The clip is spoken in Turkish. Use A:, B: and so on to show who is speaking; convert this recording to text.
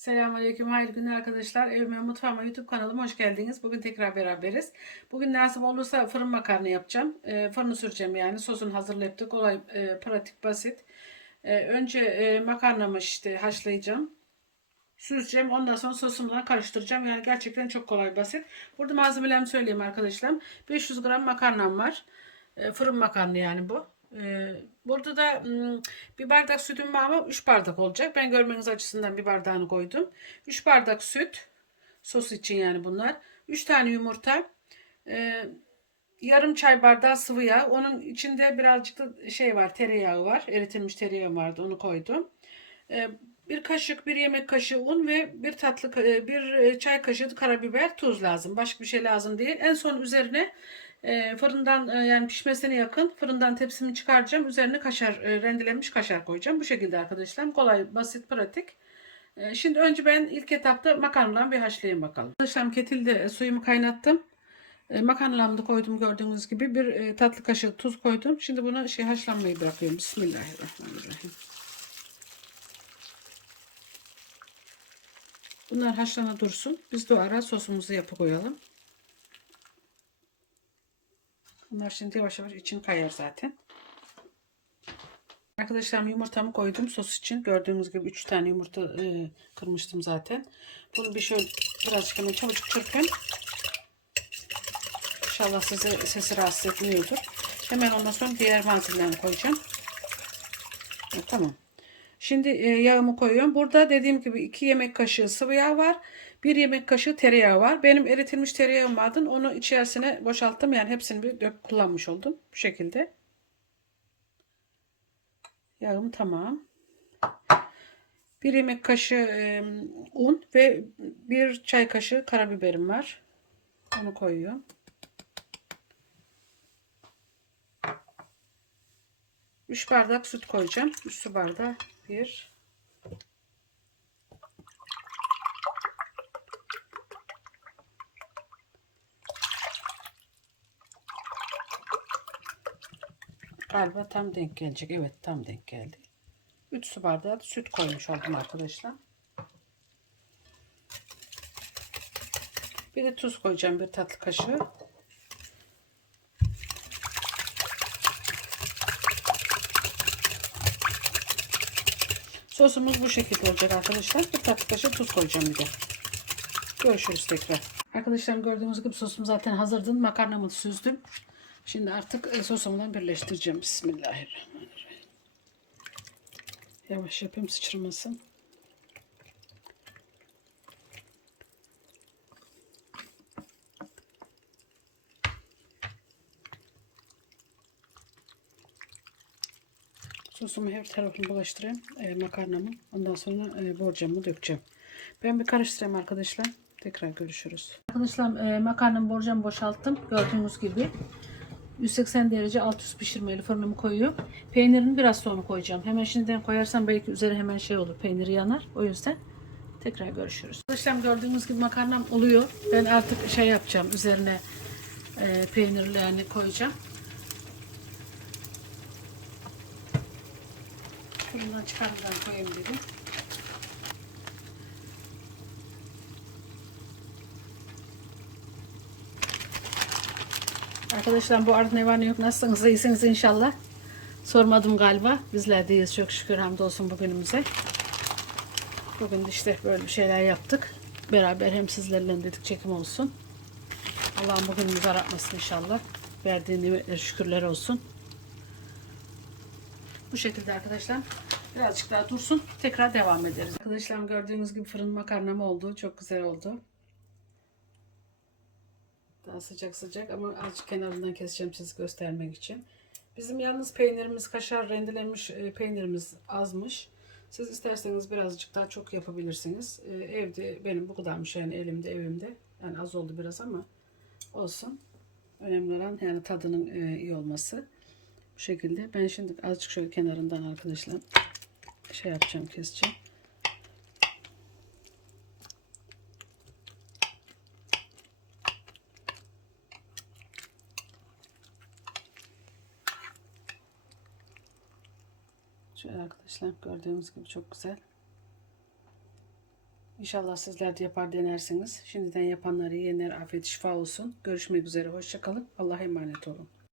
A: Selamünaleyküm, hayırlı günler arkadaşlar. Evime, mutfağıma, YouTube kanalıma hoş geldiniz. Bugün tekrar beraberiz. Bugün nasip olursa fırın makarna yapacağım. E, fırını süreceğim yani. Sosunu hazırlayıp kolay, e, pratik, basit. E, önce e, makarnamı işte haşlayacağım. Süreceğim. Ondan sonra sosumla karıştıracağım. Yani gerçekten çok kolay, basit. Burada malzemelerimi söyleyeyim arkadaşlar. 500 gram makarnam var. E, fırın makarna yani bu. Ee, burada da bir bardak sütüm var ama 3 bardak olacak. Ben görmeniz açısından bir bardağını koydum. 3 bardak süt. Sos için yani bunlar. 3 tane yumurta. Ee, yarım çay bardağı sıvı yağ. Onun içinde birazcık da şey var tereyağı var. Eritilmiş tereyağı vardı onu koydum. Ee, bir kaşık, bir yemek kaşığı un ve bir tatlı ka- bir çay kaşığı karabiber, tuz lazım. Başka bir şey lazım değil. En son üzerine e, fırından e, yani pişmesine yakın fırından tepsimi çıkaracağım. Üzerine kaşar e, rendelenmiş kaşar koyacağım. Bu şekilde arkadaşlar. Kolay, basit, pratik. E, şimdi önce ben ilk etapta makarnalarımı bir haşlayayım bakalım. Arkadaşlar ketilde suyumu kaynattım. E, makarnalarımı da koydum gördüğünüz gibi. Bir e, tatlı kaşığı tuz koydum. Şimdi bunu şey haşlanmayı bırakıyorum. Bismillahirrahmanirrahim. Bunlar haşlana dursun. Biz de o ara sosumuzu yapı koyalım. Bunlar şimdi yavaş yavaş için kayar zaten. Arkadaşlar yumurtamı koydum sos için. Gördüğünüz gibi 3 tane yumurta e, kırmıştım zaten. Bunu bir şöyle birazcık hemen çabucak çırpın. İnşallah size sesi rahatsız etmiyordur. Hemen ondan sonra diğer malzemelerimi koyacağım. Evet, tamam. Şimdi e, yağımı koyuyorum. Burada dediğim gibi 2 yemek kaşığı sıvı yağ var. 1 yemek kaşığı tereyağı var. Benim eritilmiş tereyağım vardı. Onu içerisine boşalttım. Yani hepsini bir dök kullanmış oldum. Bu şekilde. Yağım tamam. 1 yemek kaşığı e, un ve 1 çay kaşığı karabiberim var. Onu koyuyorum. Üç bardak süt koyacağım. Üç su bardağı bir. Galiba tam denk gelecek. Evet tam denk geldi. 3 su bardağı da süt koymuş oldum arkadaşlar. Bir de tuz koyacağım bir tatlı kaşığı. Sosumuz bu şekilde olacak arkadaşlar. Bir tatlı kaşığı tuz koyacağım bir de. Görüşürüz tekrar. Arkadaşlar gördüğünüz gibi sosum zaten hazırdı. Makarnamı süzdüm. Şimdi artık e, sosumla birleştireceğim. Bismillahirrahmanirrahim. Yavaş yapayım sıçramasın. Sosumu her tarafını bulaştırayım. E, makarnamı. Ondan sonra e, borcamı dökeceğim. Ben bir karıştırayım arkadaşlar. Tekrar görüşürüz. Arkadaşlar e, makarnamı borcamı boşalttım. Gördüğünüz gibi. 180 derece alt üst pişirmeli fırınımı koyuyorum. Peynirini biraz sonra koyacağım. Hemen şimdiden koyarsam belki üzeri hemen şey olur. Peyniri yanar. O yüzden tekrar görüşürüz. Arkadaşlar gördüğünüz gibi makarnam oluyor. Ben artık şey yapacağım. Üzerine e, peynirlerini koyacağım. Fırından çıkarmadan koyayım dedim. Arkadaşlar bu arada ne var ne yok nasılsınız iyisiniz inşallah. Sormadım galiba. Bizler de iyiyiz çok şükür hamdolsun bugünümüze. Bugün işte böyle şeyler yaptık. Beraber hem sizlerle dedik çekim olsun. Allah'ım bugünümüzü aratmasın inşallah. Verdiği nimetler şükürler olsun. Bu şekilde arkadaşlar. Birazcık daha dursun. Tekrar devam ederiz. Arkadaşlar gördüğünüz gibi fırın makarnam oldu. Çok güzel oldu. Daha sıcak sıcak ama azıcık kenarından keseceğim sizi göstermek için. Bizim yalnız peynirimiz, kaşar rendelenmiş e, peynirimiz azmış. Siz isterseniz birazcık daha çok yapabilirsiniz. E, evde benim bu kadarmış yani elimde evimde. Yani az oldu biraz ama olsun. Önemli olan yani tadının e, iyi olması. Bu şekilde. Ben şimdi azıcık şöyle kenarından arkadaşlar şey yapacağım, keseceğim. Şöyle arkadaşlar gördüğünüz gibi çok güzel. İnşallah sizler de yapar denersiniz. Şimdiden yapanları yiyenler afiyet şifa olsun. Görüşmek üzere. Hoşçakalın. Allah'a emanet olun.